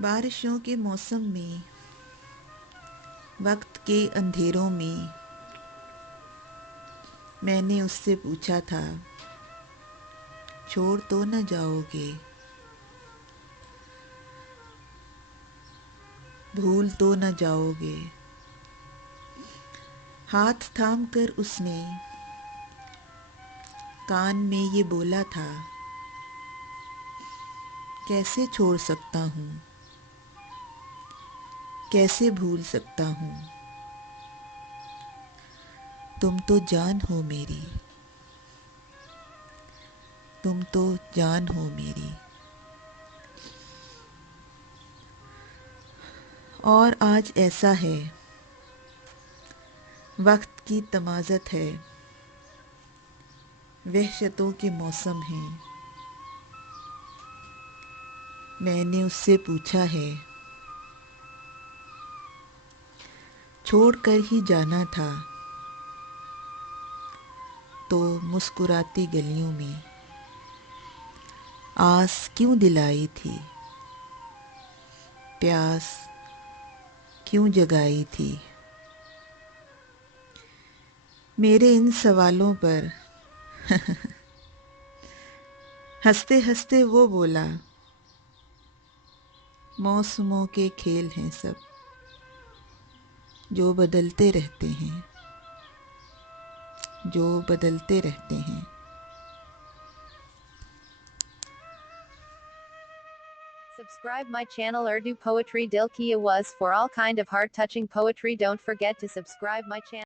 बारिशों के मौसम में, वक्त के अंधेरों में, मैंने उससे पूछा था, छोड़ तो न जाओगे, भूल तो न जाओगे। हाथ थाम कर उसने कान में ये बोला था, कैसे छोड़ सकता हूँ, कैसे भूल सकता हूँ। तुम तो जान हो मेरी, तुम तो जान हो मेरी। और आज ऐसा है, वक्त की तमाज़त है, वहशतों के मौसम हैं। मैंने उससे पूछा है, छोड़ कर ही जाना था, तो मुस्कुराती गलियों में आस क्यों दिलाई थी, प्यास क्यों जगाई थी। मेरे इन सवालों पर हंसते हंसते वो बोला, मौसमों के खेल हैं सब, जो बदलते रहते हैं, जो बदलते रहते हैं। Subscribe my channel Urdu Poetry Dil Ki Awaz for all kind of heart touching poetry. Don't forget to subscribe my channel.